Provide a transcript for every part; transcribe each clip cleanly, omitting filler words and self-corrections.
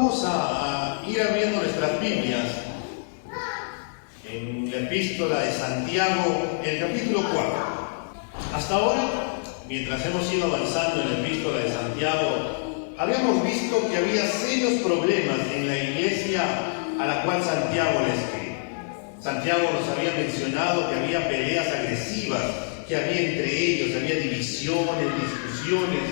Vamos a ir abriendo nuestras Biblias en la epístola de Santiago, el capítulo 4. Hasta ahora, mientras hemos ido avanzando en la epístola de Santiago, habíamos visto que había serios problemas en la iglesia a la cual Santiago le escribe. Santiago nos había mencionado que había peleas agresivas, que había entre ellos, había divisiones, discusiones.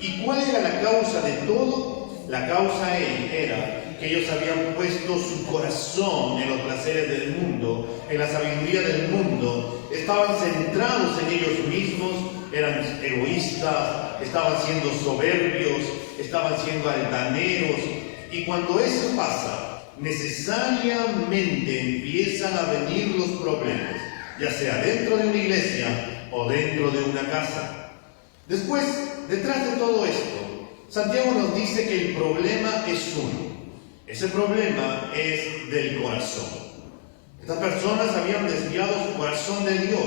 ¿Y cuál era la causa de todo? La causa era que ellos habían puesto su corazón en los placeres del mundo, en la sabiduría del mundo, estaban centrados en ellos mismos, eran egoístas, estaban siendo soberbios, estaban siendo altaneros. Y cuando eso pasa, necesariamente empiezan a venir los problemas, ya sea dentro de una iglesia o dentro de una casa. Después, detrás de todo esto, Santiago nos dice que el problema es uno. Ese problema es del corazón. Estas personas habían desviado su corazón de Dios.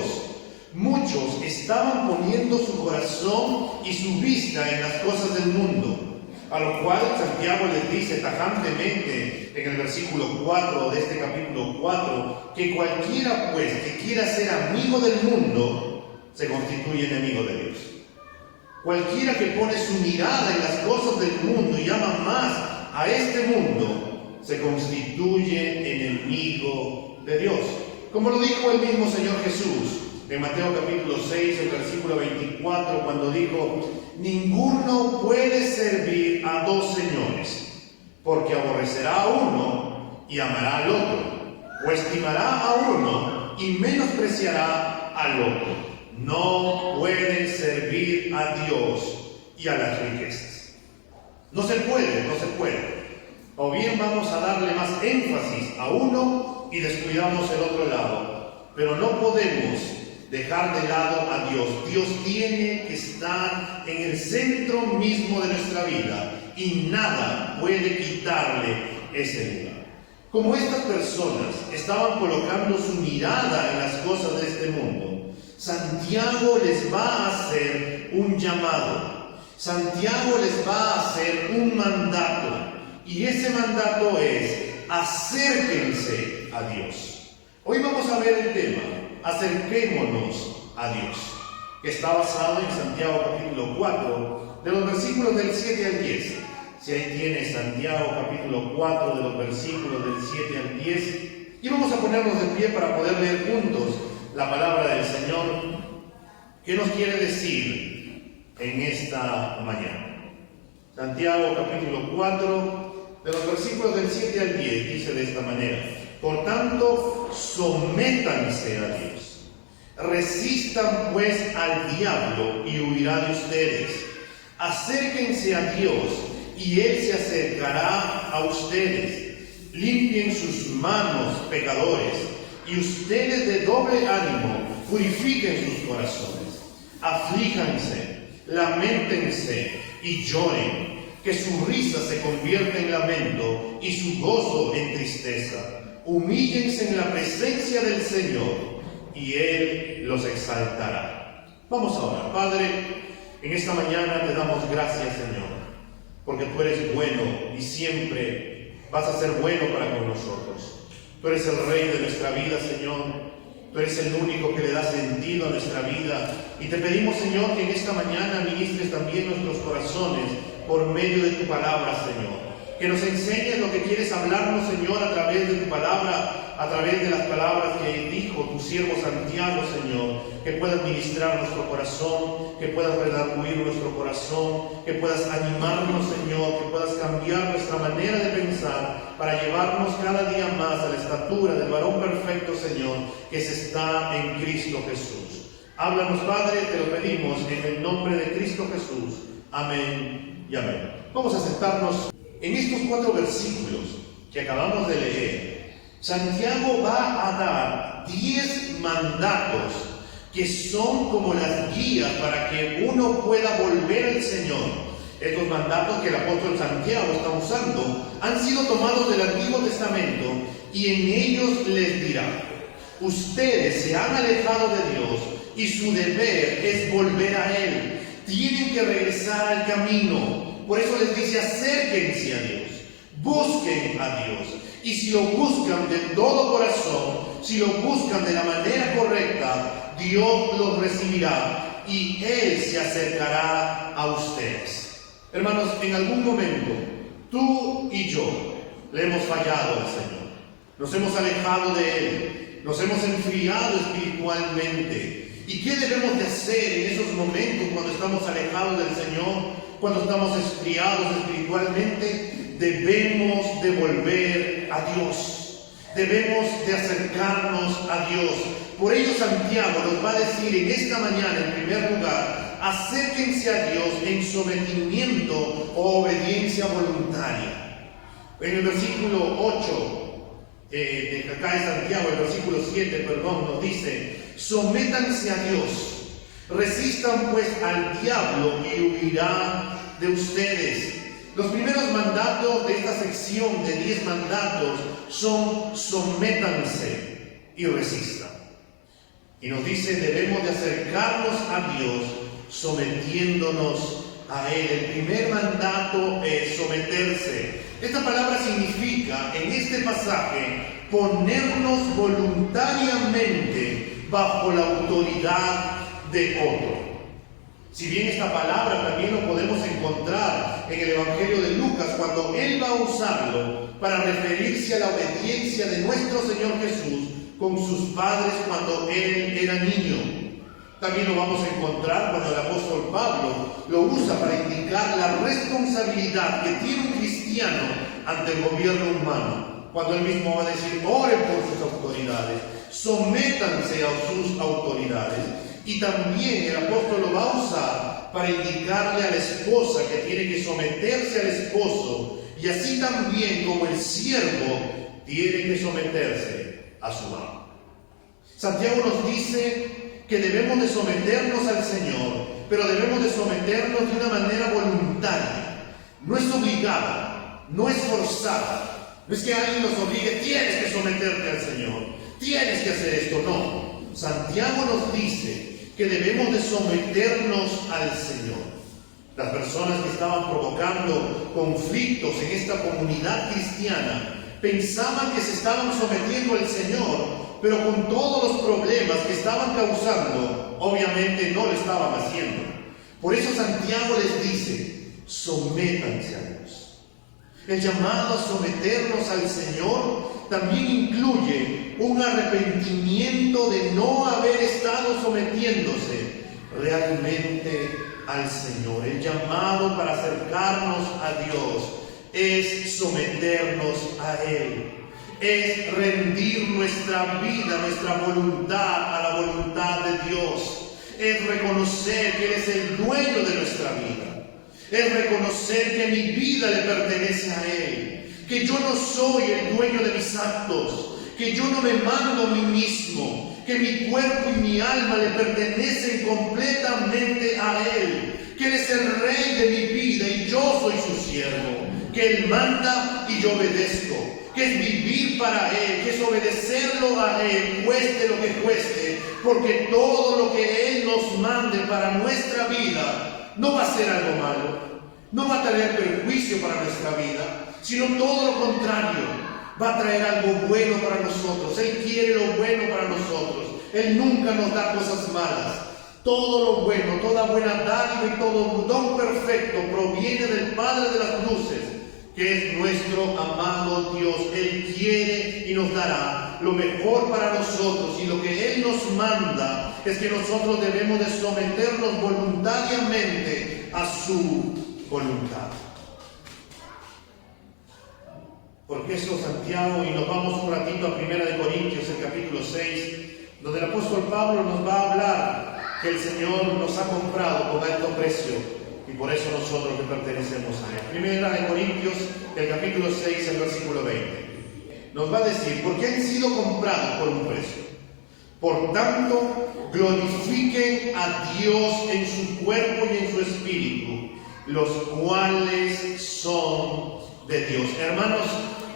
Muchos estaban poniendo su corazón y su vista en las cosas del mundo, a lo cual Santiago les dice tajantemente en el versículo 4 de este capítulo 4, que cualquiera pues que quiera ser amigo del mundo, se constituye enemigo de Dios. Cualquiera que pone su mirada en las cosas del mundo y ama más a este mundo, se constituye enemigo de Dios. Como lo dijo el mismo Señor Jesús en Mateo capítulo 6, el versículo 24, cuando dijo: ninguno puede servir a dos señores, porque aborrecerá a uno y amará al otro, o estimará a uno y menospreciará al otro. No pueden servir a Dios y a las riquezas. No se puede. O bien vamos a darle más énfasis a uno y descuidamos el otro lado. Pero no podemos dejar de lado a Dios. Dios tiene que estar en el centro mismo de nuestra vida y nada puede quitarle ese lugar. Como estas personas estaban colocando su mirada en las cosas de este mundo, Santiago les va a hacer un llamado. Santiago les va a hacer un mandato. Y ese mandato es: acérquense a Dios. Hoy vamos a ver el tema: acerquémonos a Dios, que está basado en Santiago capítulo 4, de los versículos del 7 al 10. Si ahí tiene Santiago capítulo 4, de los versículos del 7 al 10. Y vamos a ponernos de pie para poder leer juntos la palabra del Señor. ¿Qué nos quiere decir en esta mañana? Santiago capítulo 4, de los versículos del 7 al 10, dice de esta manera: por tanto, sométanse a Dios. Resistan pues al diablo y huirá de ustedes. Acérquense a Dios y Él se acercará a ustedes. Limpien sus manos, pecadores, y ustedes de doble ánimo purifiquen sus corazones. Aflíjanse, lamentense y lloren, que su risa se convierta en lamento y su gozo en tristeza. Humíllense en la presencia del Señor y Él los exaltará. Vamos a orar. Padre, en esta mañana te damos gracias, Señor, porque tú eres bueno y siempre vas a ser bueno para con nosotros. Tú eres el Rey de nuestra vida, Señor. Tú eres el único que le da sentido a nuestra vida. Y te pedimos, Señor, que en esta mañana ministres también nuestros corazones por medio de tu palabra, Señor. Que nos enseñes lo que quieres hablarnos, Señor, a través de tu palabra, a través de las palabras que dijo tu siervo Santiago, Señor. Que puedas ministrar nuestro corazón, que puedas redarguir nuestro corazón, que puedas animarnos, Señor, que puedas cambiar nuestra manera de pensar para llevarnos cada día más a la estatura del varón perfecto, Señor, que se está en Cristo Jesús. Háblanos, Padre, te lo pedimos en el nombre de Cristo Jesús. Amén y amén. Vamos a sentarnos. En estos 4 versículos que acabamos de leer, Santiago va a dar 10 mandatos que son como las guías para que uno pueda volver al Señor. Estos mandatos que el apóstol Santiago está usando han sido tomados del Antiguo Testamento y en ellos les dirá: ustedes se han alejado de Dios y su deber es volver a Él. Tienen que regresar al camino. Por eso les dice: acérquense a Dios. Busquen a Dios. Y si lo buscan de todo corazón, si lo buscan de la manera correcta, Dios los recibirá y Él se acercará a ustedes. Hermanos, en algún momento, tú y yo le hemos fallado al Señor. Nos hemos alejado de Él, nos hemos enfriado espiritualmente. ¿Y qué debemos de hacer en esos momentos cuando estamos alejados del Señor, cuando estamos enfriados espiritualmente? Debemos de volver a Dios, debemos de acercarnos a Dios. Por ello Santiago nos va a decir en esta mañana, en primer lugar, acérquense a Dios en sometimiento o obediencia voluntaria. En el versículo 8, acá de Santiago, el versículo 7, nos dice: sométanse a Dios, resistan pues al diablo y huirá de ustedes. Los primeros mandatos de esta sección de 10 mandatos son: sométanse y resistan. Y nos dice, debemos de acercarnos a Dios sometiéndonos a Él. El primer mandato es someterse. Esta palabra significa, en este pasaje, ponernos voluntariamente bajo la autoridad de otro. Si bien esta palabra también lo podemos encontrar en el Evangelio de Lucas, cuando Él va a usarlo para referirse a la obediencia de nuestro Señor Jesús con sus padres cuando Él era niño. También lo vamos a encontrar cuando el apóstol Pablo lo usa para indicar la responsabilidad que tiene un cristiano ante el gobierno humano. Cuando él mismo va a decir: oren por sus autoridades, sométanse a sus autoridades. Y también el apóstol lo va a usar para indicarle a la esposa que tiene que someterse al esposo, y así también como el siervo tiene que someterse a su amo. Santiago nos dice que debemos de someternos al Señor, pero debemos de someternos de una manera voluntaria. No es obligada, no es forzada. No es que alguien nos obligue: tienes que someterte al Señor, tienes que hacer esto. No, Santiago nos dice que debemos de someternos al Señor. Las personas que estaban provocando conflictos en esta comunidad cristiana pensaban que se estaban sometiendo al Señor, pero con todos los problemas que estaban causando, obviamente no lo estaban haciendo. Por eso Santiago les dice: sométanse a Dios. El llamado a someternos al Señor también incluye un arrepentimiento de no haber estado sometiéndose realmente al Señor. El llamado para acercarnos a Dios es someternos a Él, es rendir nuestra vida, nuestra voluntad a la voluntad de Dios, es reconocer que Él es el dueño de nuestra vida, es reconocer que mi vida le pertenece a Él, que yo no soy el dueño de mis actos, que yo no me mando a mí mismo, que mi cuerpo y mi alma le pertenecen completamente a Él, que Él es el rey de mi vida y yo soy su siervo, que Él manda y yo obedezco, que es vivir para Él, que es obedecerlo a Él, cueste lo que cueste, porque todo lo que Él nos mande para nuestra vida no va a ser algo malo, no va a traer perjuicio para nuestra vida, sino todo lo contrario, va a traer algo bueno para nosotros. Él quiere lo bueno para nosotros. Él nunca nos da cosas malas. Todo lo bueno, toda buena dádiva y todo don perfecto proviene del Padre de las luces, que es nuestro amado Dios. Él quiere y nos dará lo mejor para nosotros, y lo que Él nos manda es que nosotros debemos de someternos voluntariamente a su voluntad. Porque eso Santiago, y nos vamos un ratito a 1 Corintios, el capítulo 6, donde el apóstol Pablo nos va a hablar que el Señor nos ha comprado con alto precio, y por eso nosotros le pertenecemos a Él. 1 Corintios, el capítulo 6, el versículo 20, nos va a decir: porque han sido comprados por un precio. Por tanto, glorifiquen a Dios en su cuerpo y en su espíritu, los cuales son de Dios. Hermanos,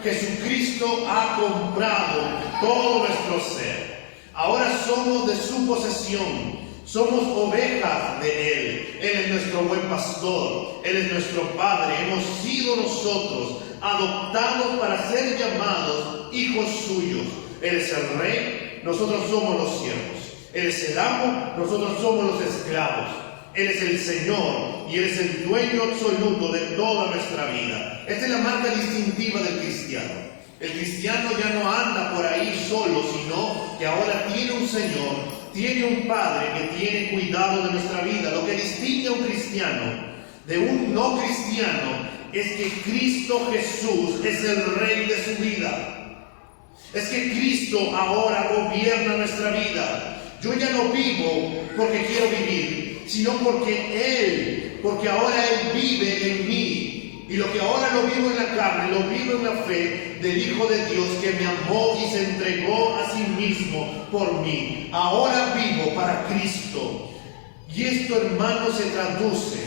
Jesucristo ha comprado todo nuestro ser. Ahora somos de su posesión, Somos ovejas de Él. Él es nuestro buen pastor. Él es nuestro Padre. Hemos sido nosotros adoptados para ser llamados hijos suyos. Él es el Rey, nosotros somos los siervos. Él es el amo, nosotros somos los esclavos. Él es el Señor y Él es el dueño absoluto de toda nuestra vida. Esta es la marca distintiva del cristiano. El cristiano ya no anda por ahí solo, sino que ahora tiene un Señor, tiene un Padre que tiene cuidado de nuestra vida. Lo que distingue a un cristiano de un no cristiano es que Cristo Jesús es el Rey de su vida. Es que Cristo ahora gobierna nuestra vida. Yo ya no vivo porque quiero vivir, sino porque ahora Él vive en mí. Y lo que ahora lo vivo en la carne, lo vivo en la fe del Hijo de Dios que me amó y se entregó a sí mismo por mí. Ahora vivo para Cristo. Y esto, hermanos, se traduce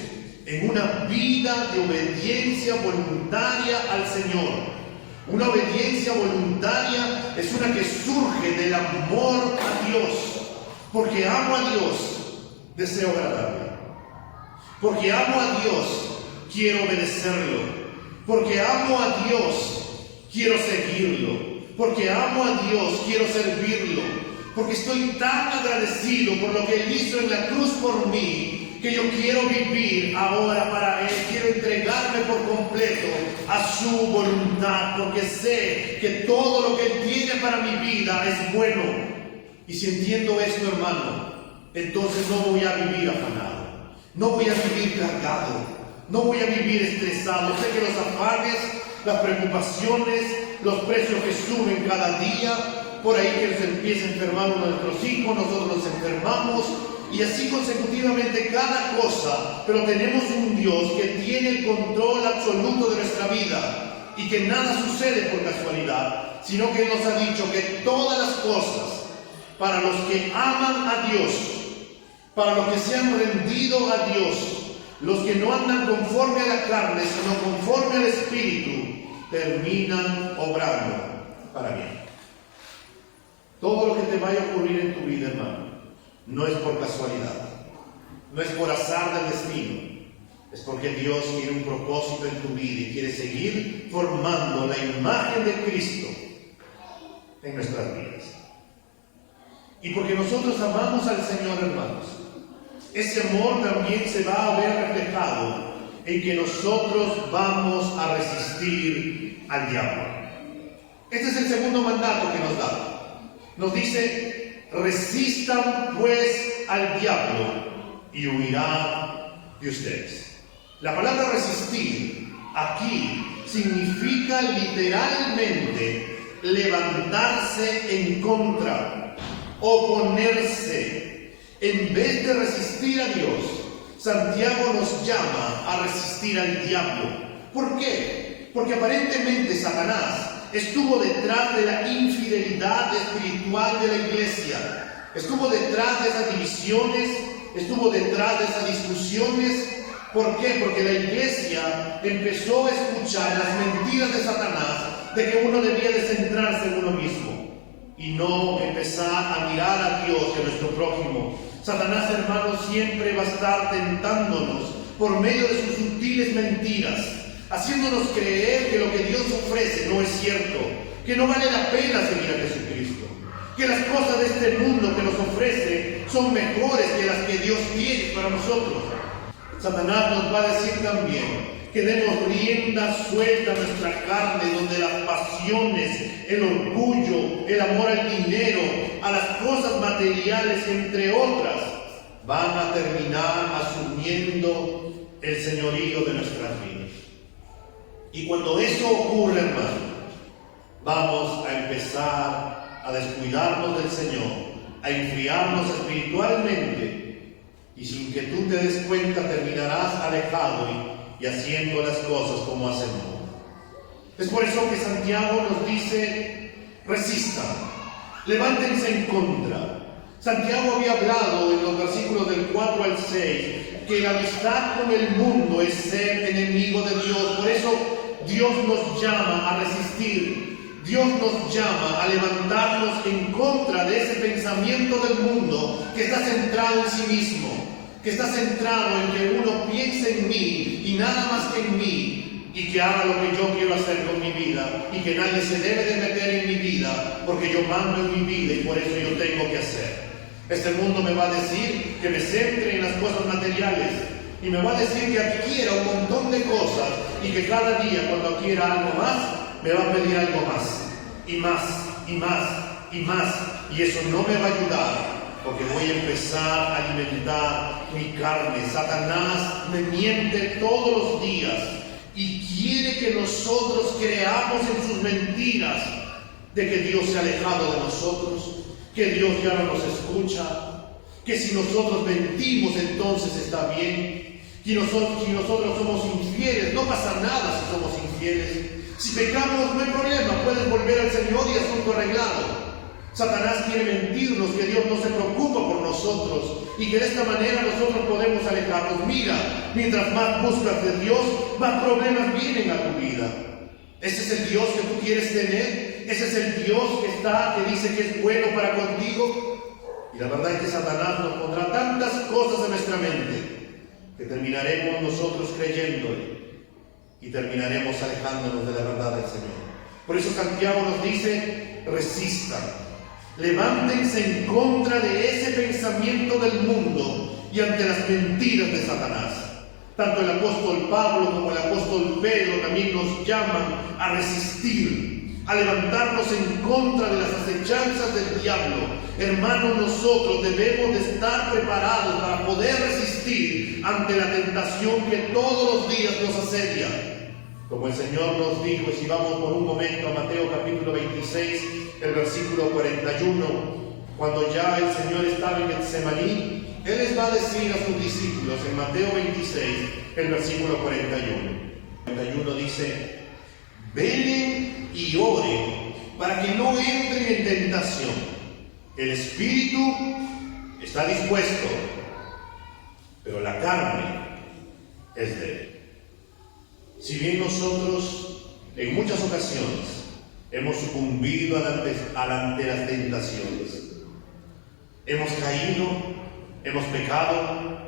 en una vida de obediencia voluntaria al Señor. Una obediencia voluntaria es una que surge del amor a Dios. Porque amo a Dios, deseo agradarle. Porque amo a Dios, quiero obedecerlo. Porque amo a Dios, quiero seguirlo. Porque amo a Dios, quiero servirlo. Porque estoy tan agradecido por lo que Él hizo en la cruz por mí, que yo quiero vivir ahora para Él. Quiero entregarme por completo a su voluntad, porque sé que todo lo que Él tiene para mi vida es bueno. Y si entiendo esto, hermano, entonces no voy a vivir afanado. No voy a vivir cargado, no voy a vivir estresado. Sé que los afanes, las preocupaciones, los precios que suben cada día, por ahí que nos empieza a enfermar uno de nuestros hijos, nosotros nos enfermamos, y así consecutivamente cada cosa. Pero tenemos un Dios que tiene el control absoluto de nuestra vida y que nada sucede por casualidad, sino que Él nos ha dicho que todas las cosas, para los que aman a Dios, para los que se han rendido a Dios, los que no andan conforme a la carne, sino conforme al Espíritu, terminan obrando para bien. Todo lo que te vaya a ocurrir en tu vida, hermano, no es por casualidad, no es por azar del destino, es porque Dios tiene un propósito en tu vida y quiere seguir formando la imagen de Cristo en nuestras vidas. Y porque nosotros amamos al Señor, hermanos, ese amor también se va a ver reflejado en que nosotros vamos a resistir al diablo. Este es el segundo mandato que nos da. Nos dice: resistan pues al diablo y huirá de ustedes. La palabra resistir aquí significa literalmente levantarse en contra, oponerse. En vez de resistir a Dios, Santiago nos llama a resistir al diablo. ¿Por qué? Porque aparentemente Satanás estuvo detrás de la infidelidad espiritual de la iglesia. Estuvo detrás de esas divisiones, estuvo detrás de esas discusiones. ¿Por qué? Porque la iglesia empezó a escuchar las mentiras de Satanás de que uno debía de centrarse en uno mismo y no empezar a mirar a Dios y a nuestro prójimo. Satanás, hermanos, siempre va a estar tentándonos por medio de sus sutiles mentiras, haciéndonos creer que lo que Dios ofrece no es cierto, que no vale la pena seguir a Jesucristo, que las cosas de este mundo que nos ofrece son mejores que las que Dios tiene para nosotros. Satanás nos va a decir también que demos rienda suelta a nuestra carne, donde las pasiones, el orgullo, el amor al dinero, a las cosas materiales, entre otras, van a terminar asumiendo el señorío de nuestras vidas. Y cuando eso ocurre, hermano, vamos a empezar a descuidarnos del Señor, a enfriarnos espiritualmente, y sin que tú te des cuenta terminarás alejado y haciendo las cosas como hace el mundo. Es por eso que Santiago nos dice: resistan, levántense en contra. Santiago había hablado en los versículos del 4 al 6 que la amistad con el mundo es ser enemigo de Dios. Por eso Dios nos llama a resistir. Dios nos llama a levantarnos en contra de ese pensamiento del mundo que está centrado en sí mismo, que está centrado en que uno piense en mí y nada más que en mí, y que haga lo que yo quiero hacer con mi vida, y que nadie se debe de meter en mi vida porque yo mando en mi vida y por eso yo tengo que hacer. Este mundo me va a decir que me centre en las cosas materiales, y me va a decir que adquiera un montón de cosas, y que cada día cuando adquiera algo más, me va a pedir algo más, y más, y más, y más, y eso no me va a ayudar, porque voy a empezar a alimentar mi carne. Satanás me miente todos los días, y quiere que nosotros creamos en sus mentiras, de que Dios se ha alejado de nosotros, que Dios ya no nos escucha, que si nosotros mentimos entonces está bien, que si nosotros somos infieles, no pasa nada si somos infieles. Si pecamos, no hay problema, puedes volver al Señor y asunto arreglado. Satanás quiere mentirnos que Dios no se preocupa por nosotros y que de esta manera nosotros podemos alejarnos. Mira, mientras más buscas de Dios, más problemas vienen a tu vida. ¿Ese es el Dios que tú quieres tener? ¿Ese es el Dios que dice que es bueno para contigo? Y la verdad es que Satanás nos pondrá tantas cosas en nuestra mente que terminaremos nosotros creyéndole y terminaremos alejándonos de la verdad del Señor. Por eso Santiago nos dice: resistan, levántense en contra de ese pensamiento del mundo y ante las mentiras de Satanás. Tanto el apóstol Pablo como el apóstol Pedro también nos llaman a resistir, a levantarnos en contra de las acechanzas del diablo. Hermanos, nosotros debemos de estar preparados para poder resistir ante la tentación que todos los días nos asedia. Como el Señor nos dijo, y si vamos por un momento a Mateo capítulo 26, el versículo 41, cuando ya el Señor estaba en Getsemaní, Él les va a decir a sus discípulos en Mateo 26, el versículo 41. 41 dice: velen y oren para que no entren en tentación. El espíritu está dispuesto, pero la carne es débil. Si bien nosotros en muchas ocasiones hemos sucumbido ante las tentaciones, hemos caído, hemos pecado,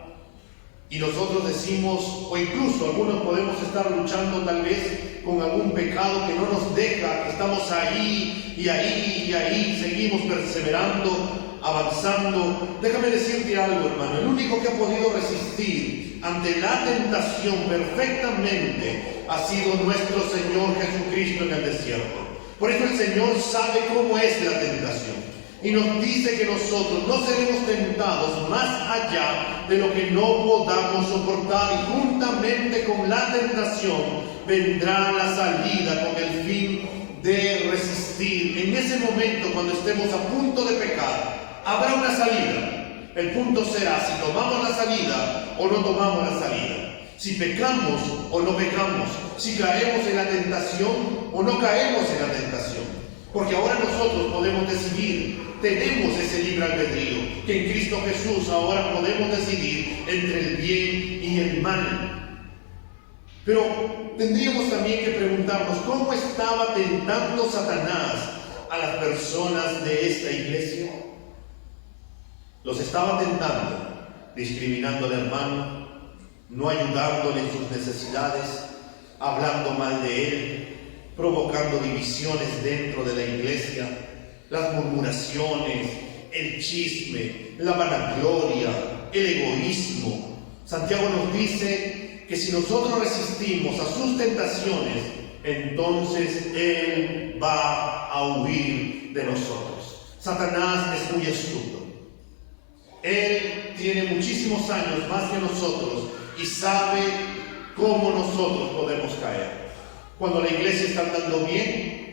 y nosotros decimos, o incluso algunos podemos estar luchando tal vez con algún pecado que no nos deja, que estamos ahí y ahí y ahí, seguimos perseverando, avanzando. Déjame decirte algo, hermano: el único que ha podido resistir ante la tentación perfectamente ha sido nuestro Señor Jesucristo en el desierto. Por eso el Señor sabe cómo es la tentación. Y nos dice que nosotros no seremos tentados más allá de lo que no podamos soportar. Y juntamente con la tentación vendrá la salida con el fin de resistir. En ese momento, cuando estemos a punto de pecar, habrá una salida. El punto será si tomamos la salida o no tomamos la salida. Si pecamos o no pecamos. Si caemos en la tentación o no caemos en la tentación. Porque ahora nosotros podemos decidir. Tenemos ese libre albedrío, que en Cristo Jesús ahora podemos decidir entre el bien y el mal. Pero tendríamos también que preguntarnos, ¿cómo estaba tentando Satanás a las personas de esta iglesia? Los estaba tentando, discriminando al hermano, no ayudándole en sus necesidades, hablando mal de él, provocando divisiones dentro de la iglesia, las murmuraciones, el chisme, la vanagloria, el egoísmo. Santiago nos dice que si nosotros resistimos a sus tentaciones, entonces Él va a huir de nosotros. Satanás es muy astuto. Él tiene muchísimos años más que nosotros y sabe cómo nosotros podemos caer. Cuando la iglesia está andando bien,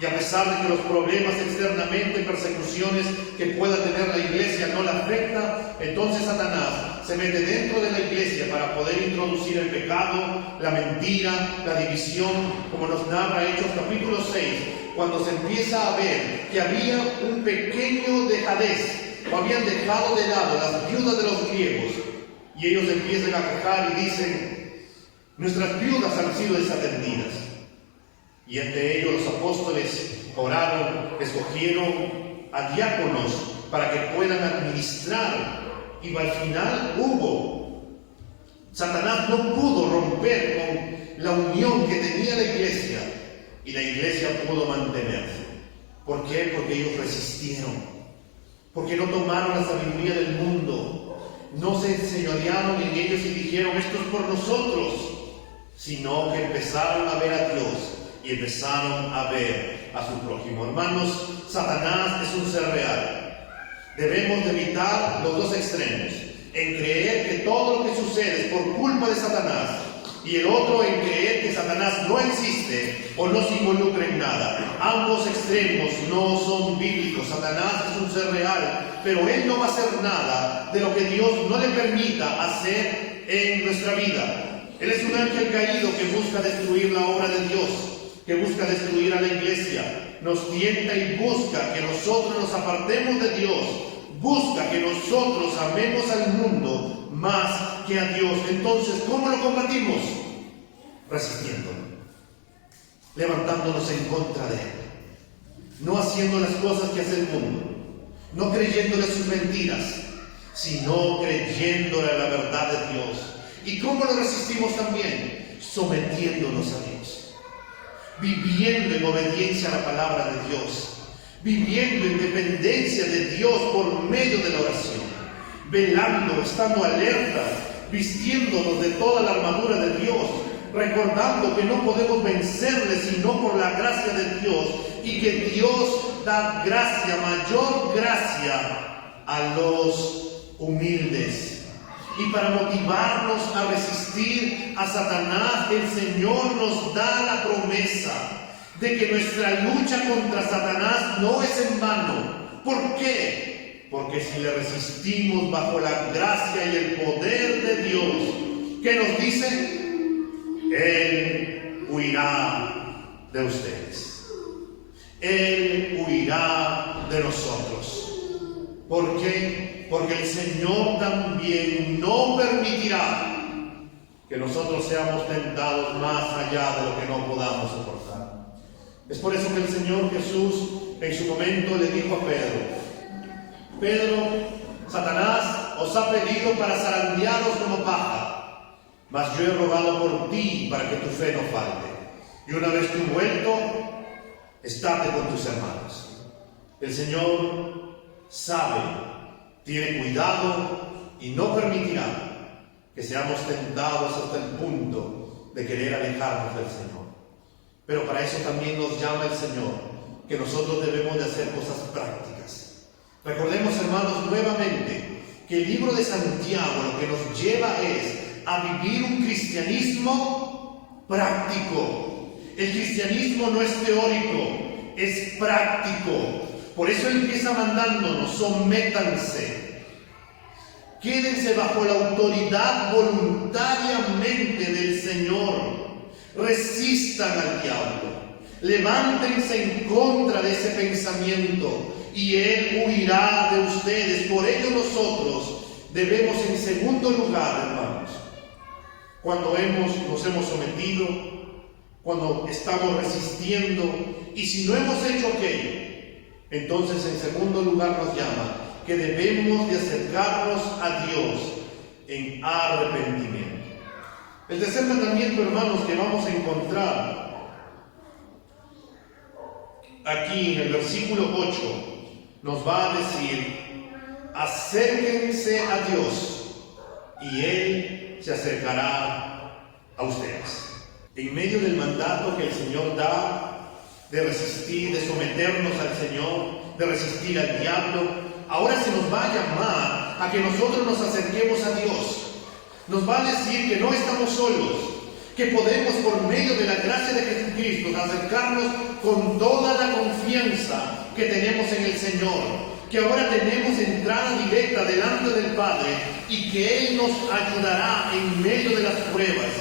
y a pesar de que los problemas externamente, persecuciones que pueda tener la iglesia no la afecta, entonces Satanás se mete dentro de la iglesia para poder introducir el pecado, la mentira, la división, como nos narra Hechos capítulo 6, cuando se empieza a ver que había un pequeño dejadez, o habían dejado de lado las viudas de los griegos, y ellos empiezan a quejar y dicen: nuestras viudas han sido desatendidas. Y entre ellos los apóstoles oraron, escogieron a diáconos para que puedan administrar, y al final Satanás no pudo romper con la unión que tenía la iglesia, y la iglesia pudo mantenerse. ¿Por qué? Porque ellos resistieron, porque no tomaron la sabiduría del mundo, no se enseñorearon en ellos y dijeron esto es por nosotros, sino que empezaron a ver a Dios y empezaron a ver a su prójimo. Hermanos, Satanás es un ser real. Debemos de evitar los dos extremos, en creer que todo lo que sucede es por culpa de Satanás, y el otro en creer que Satanás no existe o no se involucra en nada. Ambos extremos no son bíblicos. Satanás es un ser real, pero él no va a hacer nada de lo que Dios no le permita hacer en nuestra vida. Él es un ángel caído que busca destruir la obra de Dios, que busca destruir a la iglesia. Nos tienta y busca que nosotros nos apartemos de Dios, busca que nosotros amemos al mundo más que a Dios. Entonces, ¿cómo lo combatimos? Resistiéndolo, levantándonos en contra de él, no haciendo las cosas que hace el mundo, no creyéndole sus mentiras, sino creyéndole a la verdad de Dios. ¿Y cómo lo resistimos también? Sometiéndonos a Dios, viviendo en obediencia a la palabra de Dios, viviendo en dependencia de Dios por medio de la oración, velando, estando alerta, vistiéndonos de toda la armadura de Dios, recordando que no podemos vencerle sino por la gracia de Dios, y que Dios da gracia, mayor gracia a los humildes. Y para motivarnos a resistir a Satanás, el Señor nos da la promesa de que nuestra lucha contra Satanás no es en vano. ¿Por qué? Porque si le resistimos bajo la gracia y el poder de Dios, ¿qué nos dice? Él huirá de ustedes. Él huirá de nosotros. ¿Por qué? Porque el Señor también no permitirá que nosotros seamos tentados más allá de lo que no podamos soportar. Es por eso que el Señor Jesús en su momento le dijo a Pedro, Satanás os ha pedido para zarandearos como paja, mas yo he rogado por ti para que tu fe no falte. Y una vez tú vuelto, estate con tus hermanos. El Señor sabe, tiene cuidado y no permitirá que seamos tentados hasta el punto de querer alejarnos del Señor. Pero para eso también nos llama el Señor, que nosotros debemos de hacer cosas prácticas. Recordemos, hermanos, nuevamente que el libro de Santiago lo que nos lleva es a vivir un cristianismo práctico. El cristianismo no es teórico, es práctico. Por eso empieza mandándonos: sométanse, quédense bajo la autoridad voluntariamente del Señor. Resistan al diablo, levántense en contra de ese pensamiento y él huirá de ustedes. Por ello nosotros debemos, en segundo lugar, hermanos, cuando nos hemos sometido, cuando estamos resistiendo, y si no hemos hecho aquello, entonces en segundo lugar nos llama que debemos de acercarnos a Dios en arrepentimiento. El tercer mandamiento, hermanos, que vamos a encontrar aquí en el versículo 8, nos va a decir: acérquense a Dios y Él se acercará a ustedes. En medio del mandato que el Señor da de resistir, de someternos al Señor, de resistir al diablo, ahora se nos va a llamar a que nosotros nos acerquemos a Dios. Nos va a decir que no estamos solos, que podemos, por medio de la gracia de Jesucristo, acercarnos con toda la confianza que tenemos en el Señor, que ahora tenemos entrada directa delante del Padre, y que Él nos ayudará en medio de las pruebas,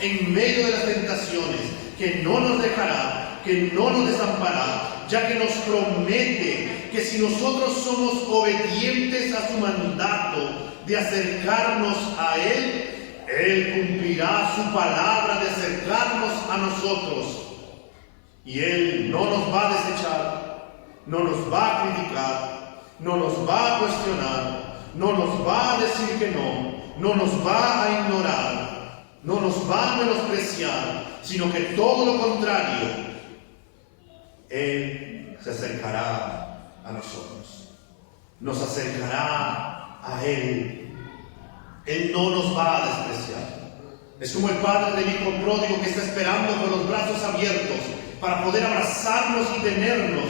en medio de las tentaciones, que no nos dejará, que no nos desamparará, ya que nos promete que si nosotros somos obedientes a su mandato de acercarnos a Él, Él cumplirá su palabra de acercarnos a nosotros, y Él no nos va a desechar, no nos va a criticar, no nos va a cuestionar, no nos va a decir que no nos va a ignorar, no nos va a menospreciar, sino que todo lo contrario, Él se acercará a nosotros, nos acercará a Él. Él no nos va a despreciar. Es como el padre del hijo pródigo que está esperando con los brazos abiertos para poder abrazarnos y tenernos,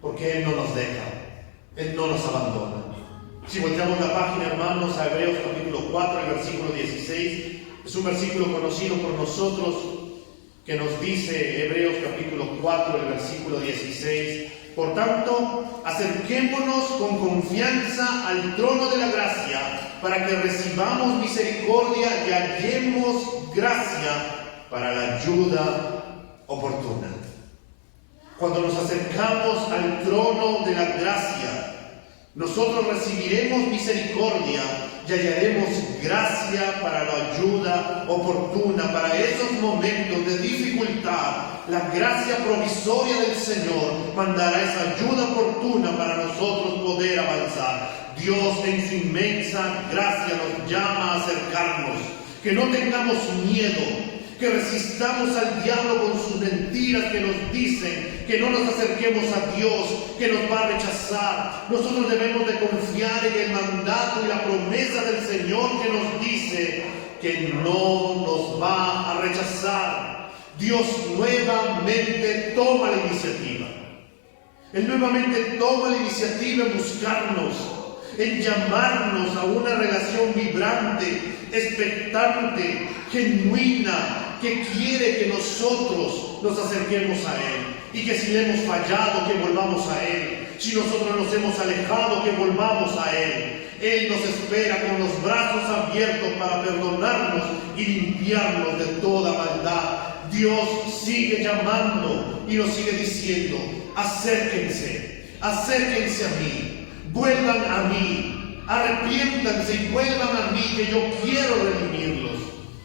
porque Él no nos deja, Él no nos abandona. Si volteamos la página, hermanos, a Hebreos capítulo 4, el versículo 16, es un versículo conocido por nosotros que nos dice, Hebreos capítulo 4, el versículo 16, por tanto, acerquémonos con confianza al trono de la gracia para que recibamos misericordia y hallemos gracia para la ayuda oportuna. Cuando nos acercamos al trono de la gracia, nosotros recibiremos misericordia y hallaremos gracia para la ayuda oportuna, para esos momentos de dificultad. La gracia provisoria del Señor mandará esa ayuda oportuna para nosotros poder avanzar. Dios en su inmensa gracia nos llama a acercarnos, que no tengamos miedo, que resistamos al diablo con sus mentiras que nos dicen que no nos acerquemos a Dios, que nos va a rechazar. Nosotros debemos de confiar en el mandato y la promesa del Señor que nos dice que no nos va a rechazar. Dios nuevamente toma la iniciativa. Él nuevamente toma la iniciativa en buscarnos, en llamarnos a una relación vibrante, expectante, genuina, que quiere que nosotros nos acerquemos a Él. Y que si le hemos fallado, que volvamos a Él. Si nosotros nos hemos alejado, que volvamos a Él. Él nos espera con los brazos abiertos para perdonarnos y limpiarnos de toda maldad. Dios sigue llamando y nos sigue diciendo, acérquense, acérquense a mí, vuelvan a mí, arrepiéntanse y vuelvan a mí, que yo quiero redimirlos,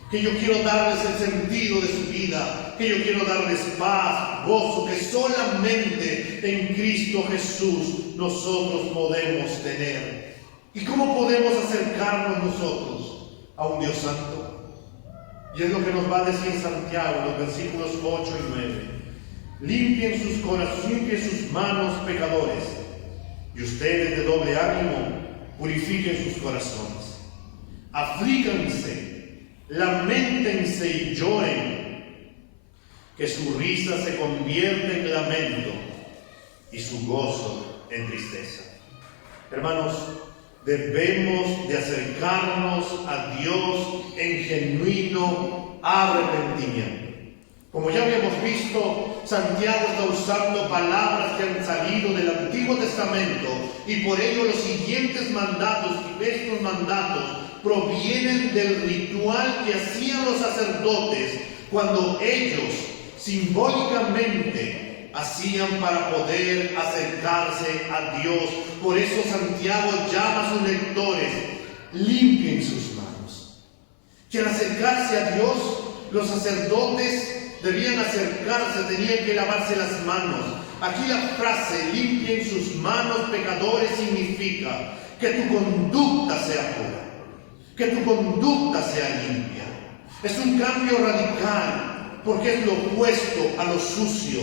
que yo quiero darles el sentido de su vida, que yo quiero darles paz, gozo, que solamente en Cristo Jesús nosotros podemos tener. ¿Y cómo podemos acercarnos nosotros a un Dios santo? Y es lo que nos va a decir Santiago en los versículos 8 y 9. Limpien sus corazones, limpien sus manos, pecadores, y ustedes de doble ánimo purifiquen sus corazones. Aflícanse, lamentense y lloren, que su risa se convierta en lamento y su gozo en tristeza. Hermanos, debemos de acercarnos a Dios en genuino arrepentimiento. Como ya habíamos visto, Santiago está usando palabras que han salido del Antiguo Testamento y por ello los siguientes mandatos, y estos mandatos provienen del ritual que hacían los sacerdotes cuando ellos simbólicamente hacían para poder acercarse a Dios. Por eso Santiago llama a sus lectores, limpien sus manos. Que al acercarse a Dios, los sacerdotes debían acercarse, tenían que lavarse las manos. Aquí la frase, limpien sus manos, pecadores, significa que tu conducta sea pura, que tu conducta sea limpia. Es un cambio radical, porque es lo opuesto a lo sucio.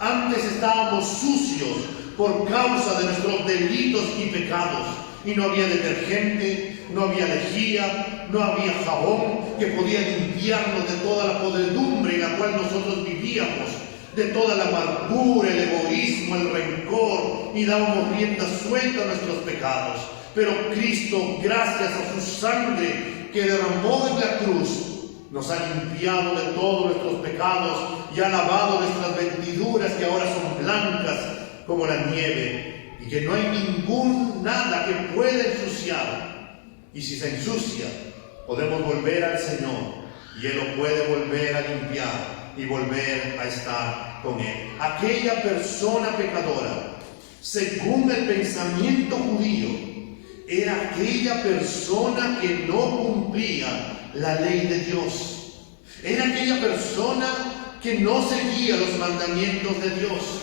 Antes estábamos sucios por causa de nuestros delitos y pecados, y no había detergente, no había lejía, no había jabón que podía limpiarnos de toda la podredumbre en la cual nosotros vivíamos, de toda la amargura, el egoísmo, el rencor, y dábamos rienda suelta a nuestros pecados. Pero Cristo, gracias a su sangre que derramó en la cruz, nos ha limpiado de todos nuestros pecados y ha lavado nuestras vestiduras, que ahora son blancas como la nieve, y que no hay nada que pueda ensuciar. Y si se ensucia, podemos volver al Señor y Él lo puede volver a limpiar y volver a estar con Él. Aquella persona pecadora, según el pensamiento judío, era aquella persona que no cumplía la ley de Dios. Era aquella persona que no seguía los mandamientos de Dios.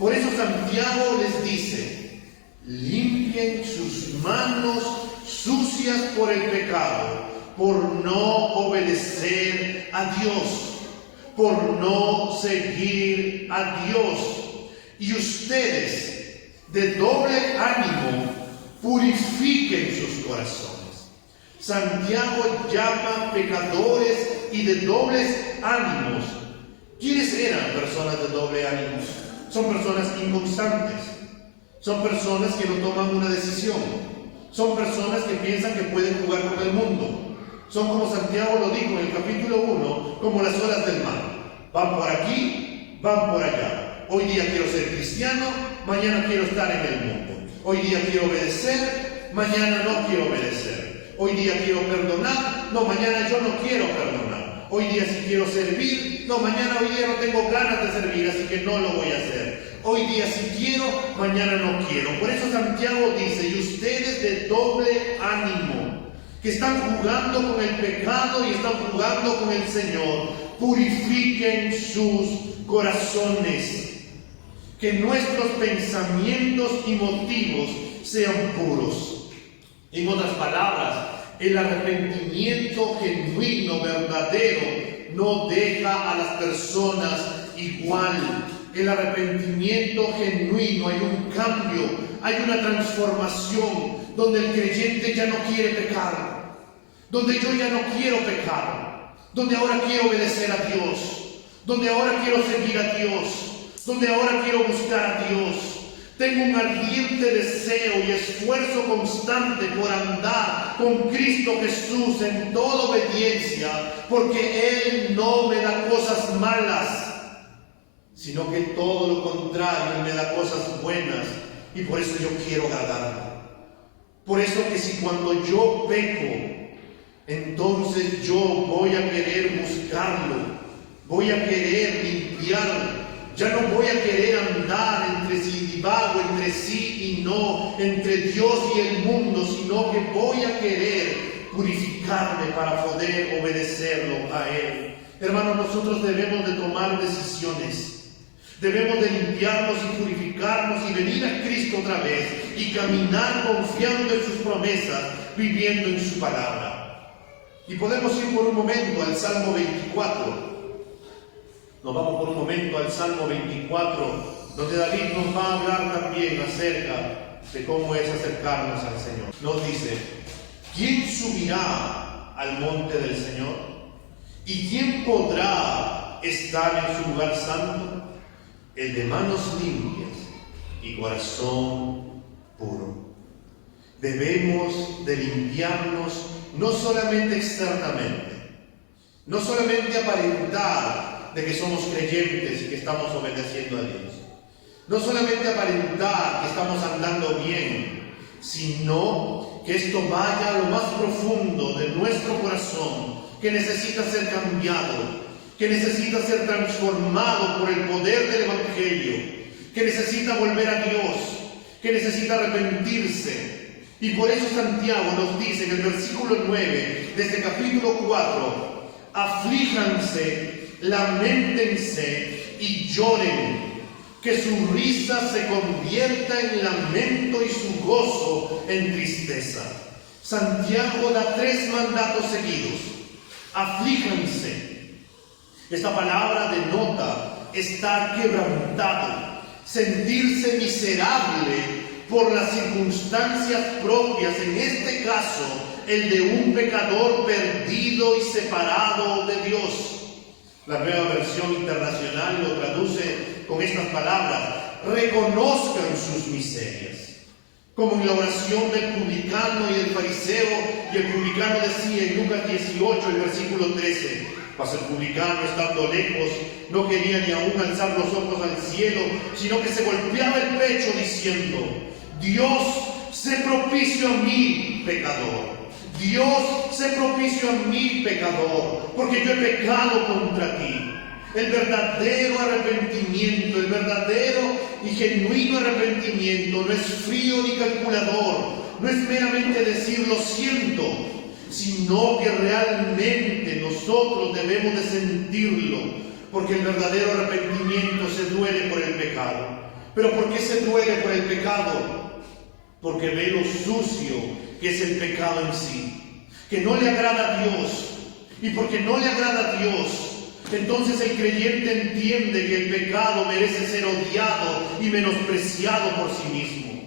Por eso Santiago les dice: limpien sus manos sucias por el pecado, por no obedecer a Dios, por no seguir a Dios. Y ustedes, de doble ánimo, purifiquen sus corazones. Santiago llama pecadores y de dobles ánimos. ¿Quiénes eran personas de doble ánimo? Son personas inconstantes. Son personas que no toman una decisión. Son personas que piensan que pueden jugar con el mundo. Son, como Santiago lo dijo en el capítulo 1, como las olas del mar. Van por aquí, van por allá. Hoy día quiero ser cristiano, mañana quiero estar en el mundo. Hoy día quiero obedecer, mañana no quiero obedecer. Hoy día quiero perdonar, no, mañana yo no quiero perdonar. Hoy día sí quiero servir, no, hoy día no tengo ganas de servir, así que no lo voy a hacer. Hoy día sí quiero, mañana no quiero. Por eso Santiago dice: y ustedes de doble ánimo, que están jugando con el pecado y están jugando con el Señor, purifiquen sus corazones. Que nuestros pensamientos y motivos sean puros. En otras palabras, el arrepentimiento genuino, verdadero, no deja a las personas igual. El arrepentimiento genuino, hay un cambio, hay una transformación, donde el creyente ya no quiere pecar, donde yo ya no quiero pecar, donde ahora quiero obedecer a Dios, donde ahora quiero seguir a Dios, donde ahora quiero buscar a Dios. Tengo un ardiente deseo y esfuerzo constante por andar con Cristo Jesús en toda obediencia, porque Él no me da cosas malas, sino que todo lo contrario, Él me da cosas buenas, y por eso yo quiero agradarlo. Por eso que si cuando yo peco, entonces yo voy a querer buscarlo, voy a querer limpiarlo. Ya no voy a querer andar entre sí y vago, entre sí y no, entre Dios y el mundo, sino que voy a querer purificarme para poder obedecerlo a Él. Hermanos, nosotros debemos de tomar decisiones. Debemos de limpiarnos y purificarnos y venir a Cristo otra vez y caminar confiando en sus promesas, viviendo en su palabra. Y podemos ir por un momento al Salmo 24. Nos vamos por un momento al Salmo 24, donde David nos va a hablar también acerca de cómo es acercarnos al Señor. Nos dice: ¿quién subirá al monte del Señor? ¿Y quién podrá estar en su lugar santo? El de manos limpias y corazón puro. Debemos de limpiarnos no solamente externamente, no solamente aparentar de que somos creyentes y que estamos obedeciendo a Dios, no solamente aparentar que estamos andando bien, sino que esto vaya a lo más profundo de nuestro corazón, que necesita ser cambiado, que necesita ser transformado por el poder del Evangelio, que necesita volver a Dios, que necesita arrepentirse. Y por eso Santiago nos dice en el versículo 9 de este capítulo 4: aflíjanse, lamentense y lloren, que su risa se convierta en lamento y su gozo en tristeza. Santiago da 3 mandatos seguidos. Aflíjanse. Esta palabra denota estar quebrantado, sentirse miserable por las circunstancias propias, en este caso el de un pecador perdido y separado de Dios. La Nueva Versión Internacional lo traduce con estas palabras: reconozcan sus miserias. Como en la oración del publicano y del fariseo, y el publicano decía en Lucas 18, el versículo 13: mas el publicano, estando lejos, no quería ni aún alzar los ojos al cielo, sino que se golpeaba el pecho diciendo: Dios, sé propicio a mí, pecador. Dios, sé propicio a mí, pecador, porque yo he pecado contra ti. El verdadero arrepentimiento, el verdadero y genuino arrepentimiento no es frío ni calculador, no es meramente decir lo siento, sino que realmente nosotros debemos de sentirlo, porque el verdadero arrepentimiento se duele por el pecado. ¿Pero por qué se duele por el pecado? Porque ve lo sucio que es el pecado en sí, que no le agrada a Dios. Y porque no le agrada a Dios, entonces el creyente entiende que el pecado merece ser odiado y menospreciado por sí mismo.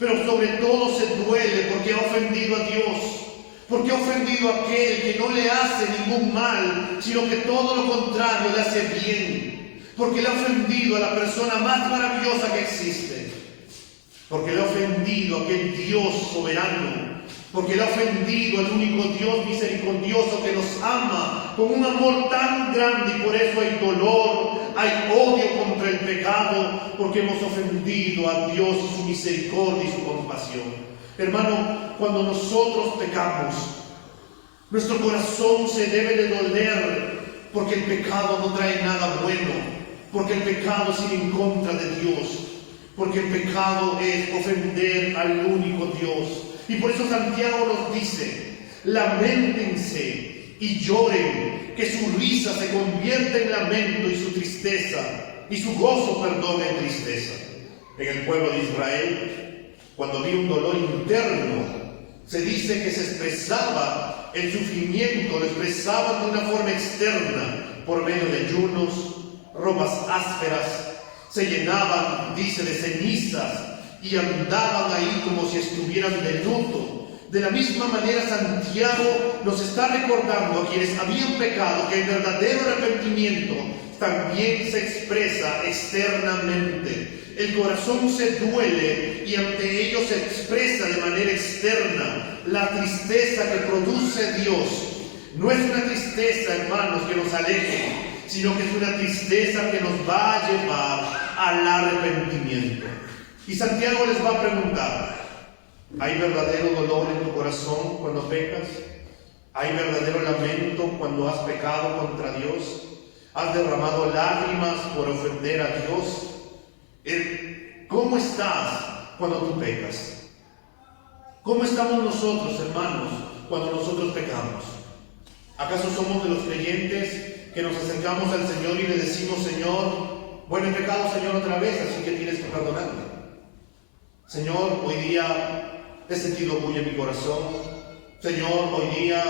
Pero sobre todo se duele porque ha ofendido a Dios, porque ha ofendido a aquel que no le hace ningún mal, sino que todo lo contrario le hace bien. Porque le ha ofendido a la persona más maravillosa que existe. Porque le ha ofendido a aquel Dios soberano. Porque le ha ofendido al único Dios misericordioso que nos ama con un amor tan grande, y por eso hay dolor, hay odio contra el pecado, porque hemos ofendido a Dios y su misericordia y su compasión. Hermano, cuando nosotros pecamos, nuestro corazón se debe de doler, porque el pecado no trae nada bueno, porque el pecado es ir en contra de Dios, porque el pecado es ofender al único Dios. Y por eso Santiago nos dice: lamentense y lloren, que su risa se convierta en lamento y su tristeza, y su gozo, perdón, en tristeza. En el pueblo de Israel, cuando había un dolor interno, se dice que se expresaba el sufrimiento, lo expresaban de una forma externa, por medio de ayunos, ropas ásperas, se llenaban, dice, de cenizas, y andaban ahí como si estuvieran de luto. De la misma manera, Santiago nos está recordando a quienes habían pecado que el verdadero arrepentimiento también se expresa externamente. El corazón se duele y ante ello se expresa de manera externa la tristeza que produce Dios. No es una tristeza, hermanos, que nos aleje, sino que es una tristeza que nos va a llevar al arrepentimiento. Y Santiago les va a preguntar: ¿hay verdadero dolor en tu corazón cuando pecas? ¿Hay verdadero lamento cuando has pecado contra Dios? ¿Has derramado lágrimas por ofender a Dios? ¿Cómo estás cuando tú pecas? ¿Cómo estamos nosotros, hermanos, cuando nosotros pecamos? ¿Acaso somos de los creyentes que nos acercamos al Señor y le decimos: Señor, bueno, he pecado, Señor, otra vez, así que tienes que perdonarme? Señor, hoy día he sentido orgullo en mi corazón. Señor, hoy día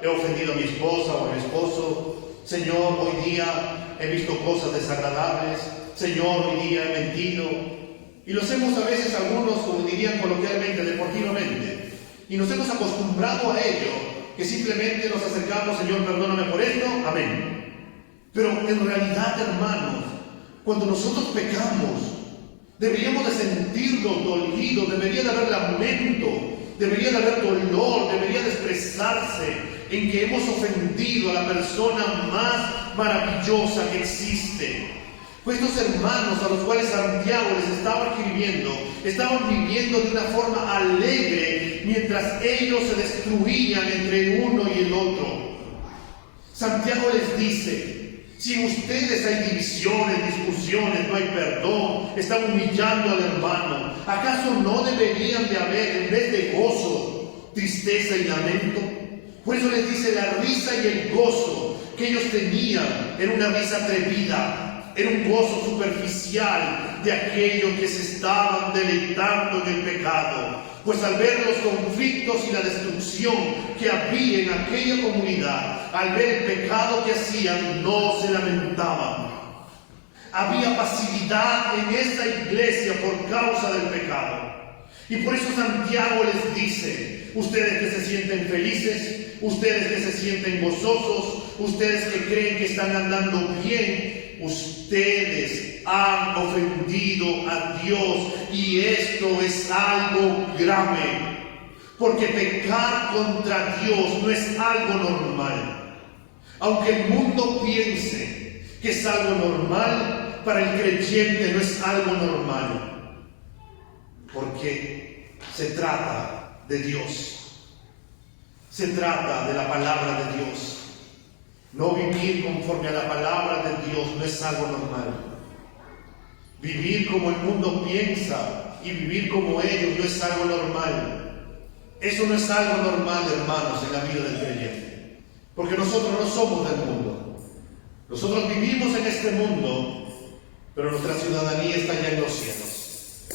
he ofendido a mi esposa o a mi esposo. Señor, hoy día he visto cosas desagradables. Señor, hoy día he mentido. Y lo hacemos a veces algunos, como dirían coloquialmente, deportivamente. Y nos hemos acostumbrado a ello, que simplemente nos acercamos: Señor, perdóname por esto, amén. Pero en realidad, hermanos, cuando nosotros pecamos, deberíamos de sentirnos dolidos, debería de haber lamento, debería de haber dolor, debería de expresarse en que hemos ofendido a la persona más maravillosa que existe. Pues estos hermanos a los cuales Santiago les estaba escribiendo, estaban viviendo de una forma alegre mientras ellos se destruían entre uno y el otro. Santiago les dice: si en ustedes hay divisiones, discusiones, no hay perdón, están humillando al hermano, ¿acaso no deberían de haber, en vez de gozo, tristeza y lamento? Por eso les dice: la risa y el gozo que ellos tenían era una risa atrevida, era un gozo superficial de aquellos que se estaban deleitando en el pecado. Pues al ver los conflictos y la destrucción que había en aquella comunidad, al ver el pecado que hacían, no se lamentaban. Había pasividad en esta iglesia por causa del pecado. Y por eso Santiago les dice: ustedes que se sienten felices, ustedes que se sienten gozosos, ustedes que creen que están andando bien, ustedes han ofendido a Dios, y esto es algo grave, porque pecar contra Dios no es algo normal. Aunque el mundo piense que es algo normal, para el creyente no es algo normal, porque se trata de Dios, se trata de la palabra de Dios. No vivir conforme a la palabra de Dios no es algo normal. Vivir como el mundo piensa y vivir como ellos no es algo normal. Eso no es algo normal, hermanos, en la vida del creyente. Porque nosotros no somos del mundo. Nosotros vivimos en este mundo, pero nuestra ciudadanía está ya en los cielos.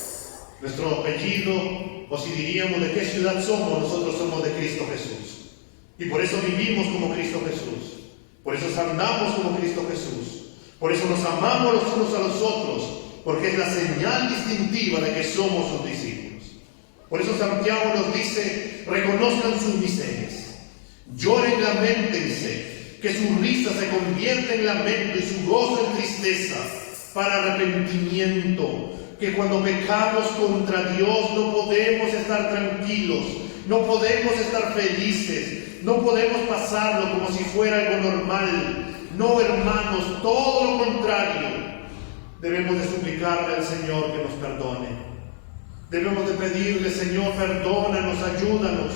Nuestro apellido, o si diríamos de qué ciudad somos, nosotros somos de Cristo Jesús. Y por eso vivimos como Cristo Jesús. Por eso andamos como Cristo Jesús. Por eso nos amamos los unos a los otros, porque es la señal distintiva de que somos sus discípulos. Por eso Santiago nos dice, reconozcan sus miserias, lloren, lamentense, que su risa se convierta en lamento y su gozo en tristeza, para arrepentimiento, que cuando pecamos contra Dios no podemos estar tranquilos, no podemos estar felices, no podemos pasarlo como si fuera algo normal. No, hermanos, todo lo contrario. Debemos de suplicarle al Señor que nos perdone. Debemos de pedirle, Señor, perdónanos, ayúdanos,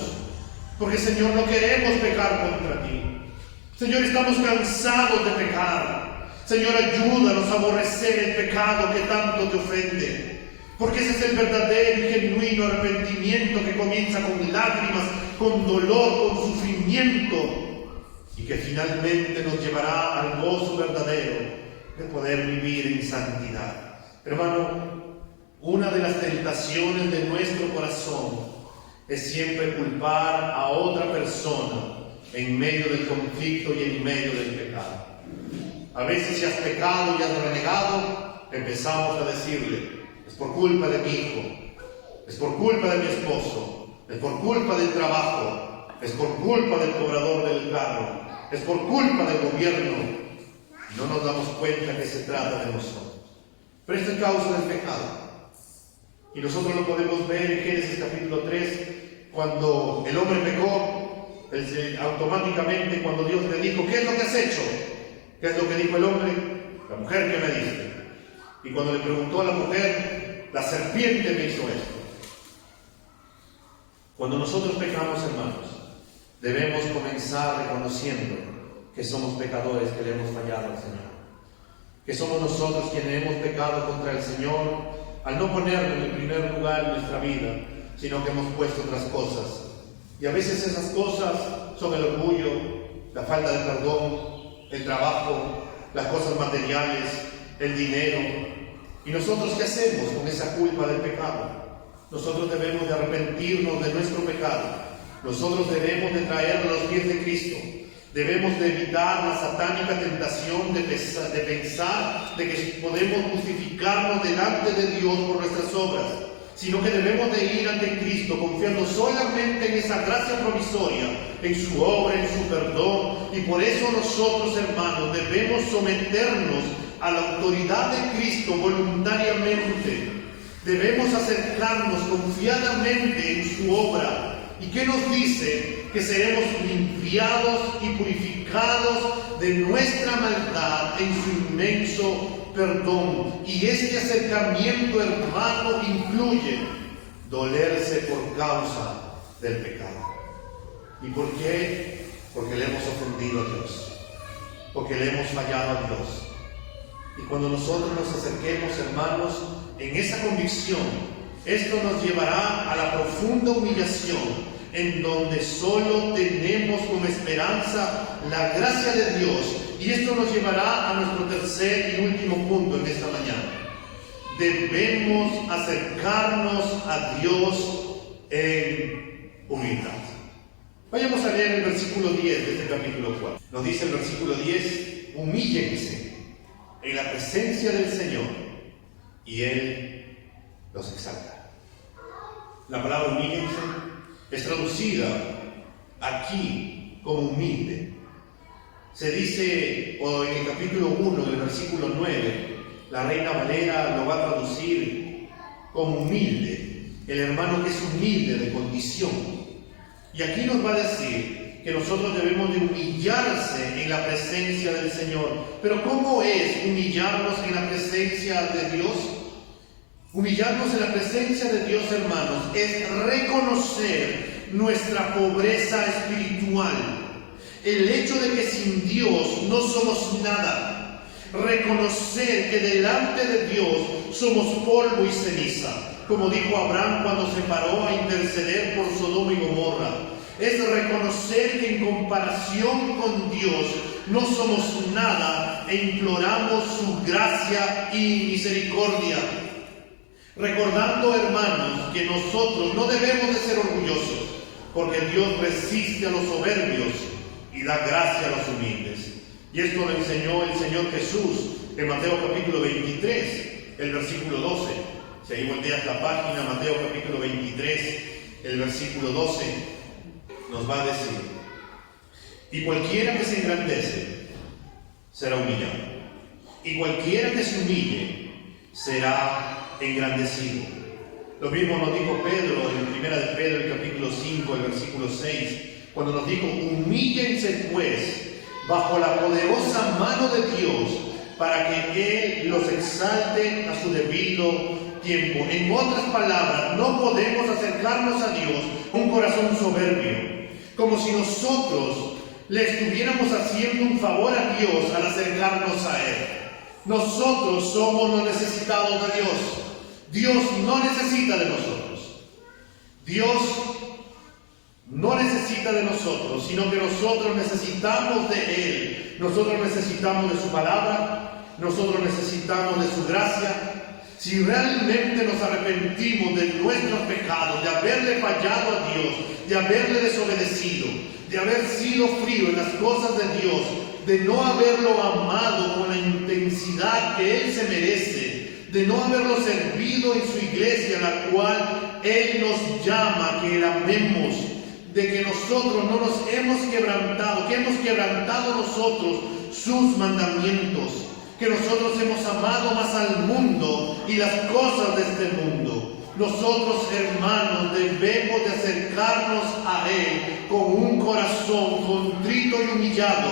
porque, Señor, no queremos pecar contra ti. Señor, estamos cansados de pecar. Señor, ayúdanos a aborrecer el pecado que tanto te ofende, porque ese es el verdadero y genuino arrepentimiento que comienza con lágrimas, con dolor, con sufrimiento, y que finalmente nos llevará al gozo verdadero de poder vivir en santidad. Hermano, una de las tentaciones de nuestro corazón es siempre culpar a otra persona en medio del conflicto y en medio del pecado. A veces, si has pecado y has renegado, empezamos a decirle, es por culpa de mi hijo, es por culpa de mi esposo, es por culpa del trabajo, es por culpa del cobrador del carro, es por culpa del gobierno. No nos damos cuenta que se trata de nosotros. Pero esto es causa del pecado. Y nosotros lo podemos ver en Génesis capítulo 3, cuando el hombre pecó, automáticamente cuando Dios le dijo, ¿qué es lo que has hecho? ¿Qué es lo que dijo el hombre? La mujer que me diste. Y cuando le preguntó a la mujer, la serpiente me hizo esto. Cuando nosotros pecamos, hermanos, debemos comenzar reconociendo que somos pecadores, que le hemos fallado al Señor. Que somos nosotros quienes hemos pecado contra el Señor al no ponerlo en el primer lugar en nuestra vida, sino que hemos puesto otras cosas. Y a veces esas cosas son el orgullo, la falta de perdón, el trabajo, las cosas materiales, el dinero. ¿Y nosotros qué hacemos con esa culpa del pecado? Nosotros debemos de arrepentirnos de nuestro pecado. Nosotros debemos de traerlo a los pies de Cristo. Debemos de evitar la satánica tentación de pensar de que podemos justificarnos delante de Dios por nuestras obras, sino que debemos de ir ante Cristo confiando solamente en esa gracia provisoria, en su obra, en su perdón. Y por eso nosotros, hermanos, debemos someternos a la autoridad de Cristo voluntariamente. Debemos acercarnos confiadamente en su obra. ¿Y qué nos dice? Que seremos limpiados y purificados de nuestra maldad en su inmenso perdón. Y este acercamiento, hermano, incluye dolerse por causa del pecado. ¿Y por qué? Porque le hemos ofendido a Dios, porque le hemos fallado a Dios. Y cuando nosotros nos acerquemos, hermanos, en esa convicción, esto nos llevará a la profunda humillación, en donde solo tenemos como esperanza la gracia de Dios. Y esto nos llevará a nuestro tercer y último punto en esta mañana. Debemos acercarnos a Dios en humildad. Vayamos a leer el versículo 10 de este capítulo 4. Nos dice el versículo 10, humíllense en la presencia del Señor y Él los exalta. La palabra humíllense es traducida aquí como humilde. Se dice, o en el capítulo 1, en el versículo 9, la Reina Valera lo va a traducir como humilde, el hermano que es humilde de condición. Y aquí nos va a decir que nosotros debemos de humillarse en la presencia del Señor. Pero ¿cómo es humillarnos en la presencia de Dios? Humillarnos en la presencia de Dios, hermanos, es reconocer nuestra pobreza espiritual. El hecho de que sin Dios no somos nada. Reconocer que delante de Dios somos polvo y ceniza. Como dijo Abraham cuando se paró a interceder por Sodoma y Gomorra. Es reconocer que en comparación con Dios no somos nada e imploramos su gracia y misericordia. Recordando, hermanos, que nosotros no debemos de ser orgullosos, porque Dios resiste a los soberbios y da gracia a los humildes. Y esto lo enseñó el Señor Jesús en Mateo capítulo 23, el versículo 12. Si ahí volteas la página, Mateo capítulo 23, el versículo 12, nos va a decir: y cualquiera que se engrandece será humillado, y cualquiera que se humille será engrandecido. Lo mismo nos dijo Pedro en primera de Pedro, el capítulo 5, el versículo 6, cuando nos dijo: humíllense pues bajo la poderosa mano de Dios, para que Él los exalte a su debido tiempo. En otras palabras, no podemos acercarnos a Dios con un corazón soberbio, como si nosotros le estuviéramos haciendo un favor a Dios al acercarnos a Él. Nosotros somos los necesitados de Dios. Dios no necesita de nosotros. Dios no necesita de nosotros, sino que nosotros necesitamos de Él. Nosotros necesitamos de su palabra, nosotros necesitamos de su gracia. Si realmente nos arrepentimos de nuestros pecados, de haberle fallado a Dios, de haberle desobedecido, de haber sido frío en las cosas de Dios, de no haberlo amado con la intensidad que Él se merece, de no haberlo servido en su iglesia, la cual Él nos llama que la amemos, de que nosotros no nos hemos quebrantado, que hemos quebrantado nosotros sus mandamientos, que nosotros hemos amado más al mundo y las cosas de este mundo. Nosotros, hermanos, debemos de acercarnos a Él con un corazón contrito y humillado.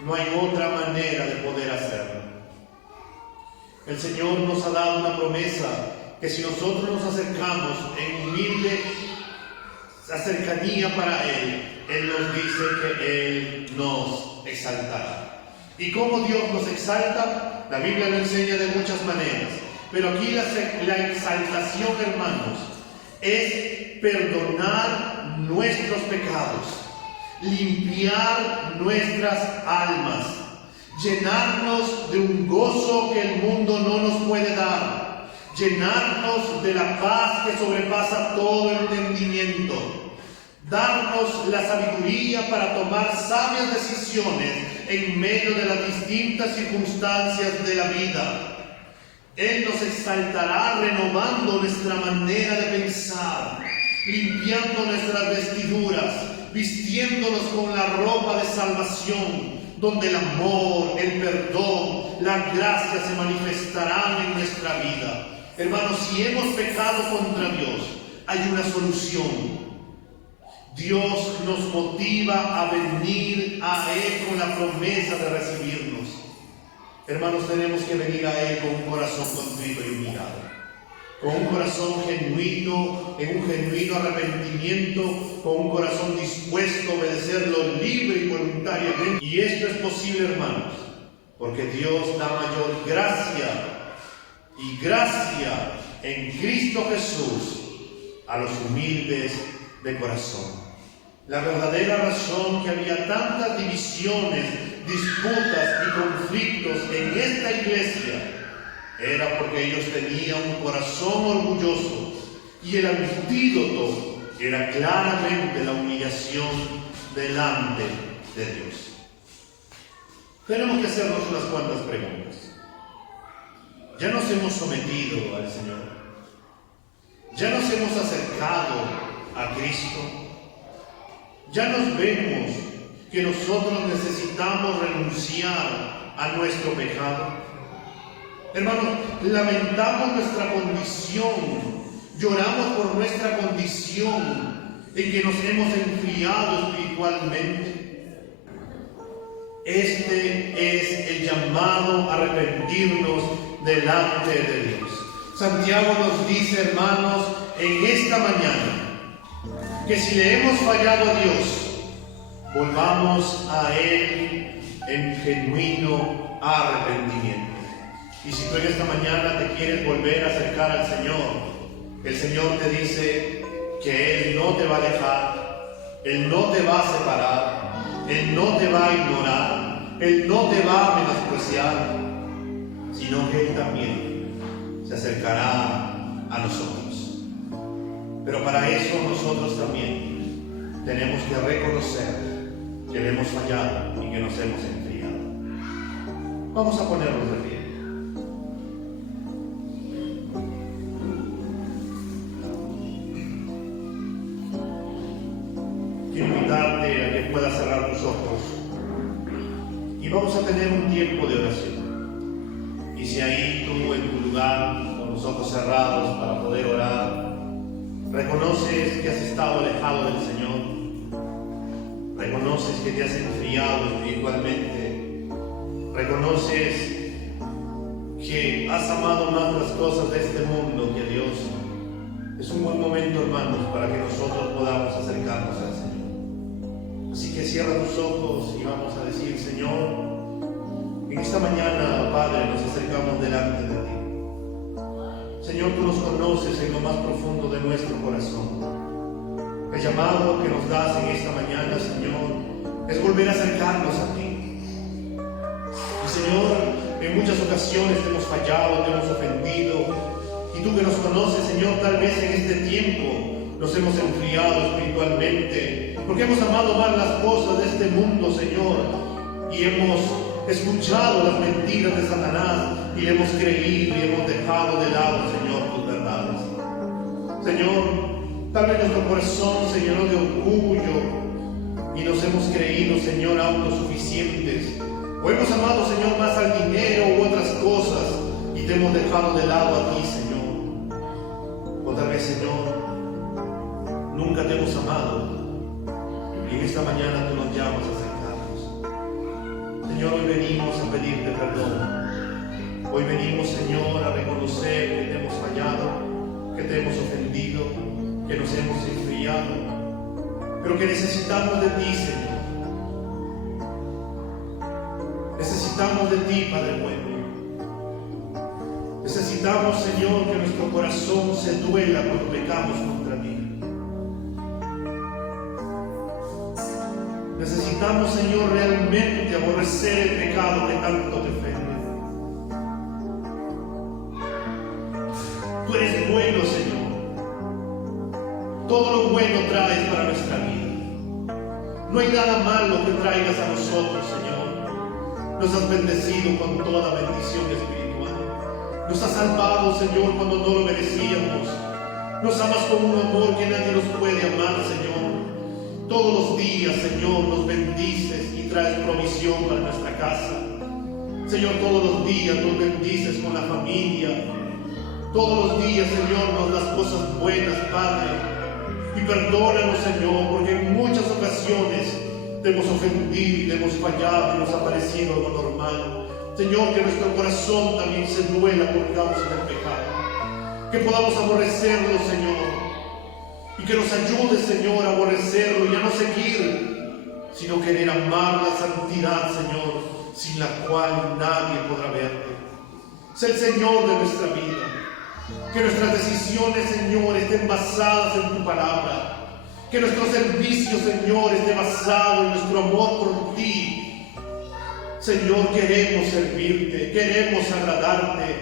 No hay otra manera de poder hacerlo. El Señor nos ha dado una promesa, que si nosotros nos acercamos en humilde cercanía para Él, Él nos dice que Él nos exaltará. ¿Y cómo Dios nos exalta? La Biblia lo enseña de muchas maneras. Pero aquí la exaltación, hermanos, es perdonar nuestros pecados, limpiar nuestras almas, llenarnos de un gozo que el mundo no nos puede dar, llenarnos de la paz que sobrepasa todo entendimiento, darnos la sabiduría para tomar sabias decisiones en medio de las distintas circunstancias de la vida. Él nos exaltará renovando nuestra manera de pensar, limpiando nuestras vestiduras, vistiéndonos con la ropa de salvación, donde el amor, el perdón, la gracia se manifestarán en nuestra vida. Hermanos, si hemos pecado contra Dios, hay una solución. Dios nos motiva a venir a Él con la promesa de recibirnos. Hermanos, tenemos que venir a Él con un corazón contrito y humillado, con un corazón genuino, en un genuino arrepentimiento, con un corazón dispuesto a obedecerlo libre y voluntariamente. Y esto es posible, hermanos, porque Dios da mayor gracia en Cristo Jesús a los humildes de corazón. La verdadera razón que había tantas divisiones, disputas y conflictos en esta iglesia era porque ellos tenían un corazón orgulloso, y el antídoto era claramente la humillación delante de Dios. Tenemos que hacernos unas cuantas preguntas. ¿Ya nos hemos sometido al Señor? ¿Ya nos hemos acercado a Cristo? ¿Ya nos vemos que nosotros necesitamos renunciar a nuestro pecado? Hermanos, lamentamos nuestra condición, lloramos por nuestra condición en que nos hemos enfriado espiritualmente. Este es el llamado a arrepentirnos delante de Dios. Santiago nos dice, hermanos, en esta mañana, que si le hemos fallado a Dios, volvamos a Él en genuino arrepentimiento. Y si tú en esta mañana te quieres volver a acercar al Señor, el Señor te dice que Él no te va a dejar, Él no te va a separar, Él no te va a ignorar, Él no te va a menospreciar, sino que Él también se acercará a nosotros. Pero para eso nosotros también tenemos que reconocer que hemos fallado y que nos hemos enfriado. Vamos a ponernos de pie. Quiero invitarte a que puedas cerrar tus ojos y vamos a tener un tiempo de oración. Y si ahí tú en tu lugar, con los ojos cerrados para poder orar, reconoces que has estado alejado del Señor, reconoces que te has enfriado espiritualmente, reconoces que has amado más las cosas de este mundo que a Dios, es un buen momento, hermanos, para que nosotros podamos acercarnos al Señor. Así que cierra tus ojos y vamos a decir: Señor, en esta mañana, Padre, nos acercamos delante de ti. Señor, tú nos conoces en lo más profundo de nuestro corazón. El llamado que nos das en esta mañana, Señor, es volver a acercarnos a ti. Y Señor, en muchas ocasiones te hemos fallado, te hemos ofendido. Y tú que nos conoces, Señor, tal vez en este tiempo nos hemos enfriado espiritualmente, porque hemos amado más las cosas de este mundo, Señor, y hemos escuchado las mentiras de Satanás y le hemos creído y hemos dejado de lado, Señor, tus verdades. Señor, tal vez nuestro corazón se llenó de orgullo y nos hemos creído, Señor, autosuficientes, o hemos amado, Señor, más al dinero u otras cosas y te hemos dejado de lado a ti, Señor. O tal vez, Señor, nunca te hemos amado y en esta mañana tú nos llamas a acercarnos. Señor, hoy venimos a pedirte perdón. Hoy venimos, Señor, a reconocer que te hemos fallado, que te hemos ofendido, que nos hemos enfriado, pero que necesitamos de ti, Señor. Necesitamos de ti, Padre bueno. Necesitamos, Señor, que nuestro corazón se duela cuando pecamos contra ti. Necesitamos, Señor, realmente aborrecer el pecado que tanto te ofende. Tú eres bueno, Señor. Todo lo bueno traes para nuestra vida. No hay nada malo que traigas a nosotros, Señor. Nos has bendecido con toda bendición espiritual. Nos has salvado, Señor, cuando no lo merecíamos. Nos amas con un amor que nadie nos puede amar, Señor. Todos los días, Señor, nos bendices y traes provisión para nuestra casa. Señor, todos los días nos bendices con la familia. Todos los días, Señor, nos das cosas buenas, Padre. Y perdónanos, Señor, porque en muchas ocasiones te hemos ofendido y te hemos fallado y nos ha parecido algo normal. Señor, que nuestro corazón también se duela por causa del pecado. Que podamos aborrecerlo, Señor. Y que nos ayude, Señor, a aborrecerlo y a no seguir, sino querer amar la santidad, Señor, sin la cual nadie podrá verte. Sé el Señor de nuestra vida. Que nuestras decisiones, Señor, estén basadas en tu palabra. Que nuestro servicio, Señor, esté basado en nuestro amor por ti. Señor, queremos servirte, queremos agradarte,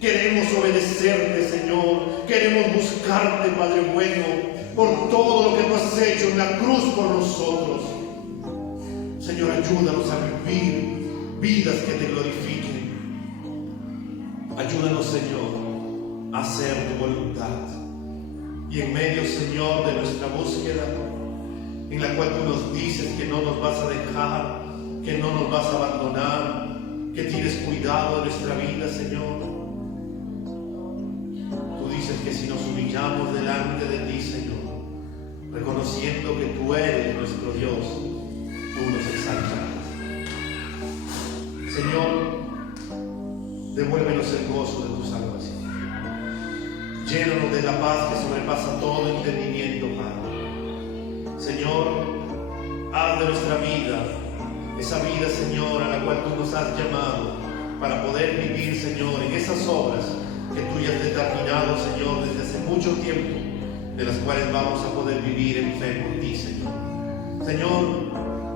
queremos obedecerte, Señor. Queremos buscarte, Padre bueno, por todo lo que tú has hecho en la cruz por nosotros. Señor, ayúdanos a vivir vidas que te glorifiquen. Ayúdanos, Señor, a hacer tu voluntad. Y en medio, Señor, de nuestra búsqueda, en la cual tú nos dices que no nos vas a dejar, que no nos vas a abandonar, que tienes cuidado de nuestra vida, Señor. Tú dices que si nos humillamos delante de ti, Señor, reconociendo que tú eres nuestro Dios, tú nos exaltarás. Señor, devuélvenos el gozo de tu salvación. Llénanos de la paz que sobrepasa todo entendimiento, Padre. Señor, haz de nuestra vida esa vida, Señor, a la cual tú nos has llamado para poder vivir, Señor, en esas obras que tú ya has determinado, Señor, desde hace mucho tiempo, de las cuales vamos a poder vivir en fe por ti, Señor. Señor,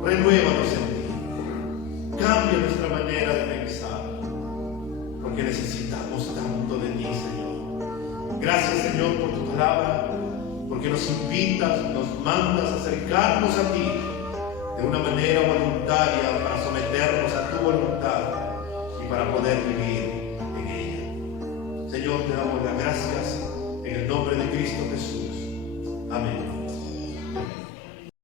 renuévanos en ti. Cambia porque necesitamos tanto de ti, Señor. Gracias, Señor, por tu palabra, porque nos invitas, nos mandas a acercarnos a ti de una manera voluntaria para someternos a tu voluntad y para poder vivir en ella. Señor, te damos las gracias en el nombre de Cristo Jesús.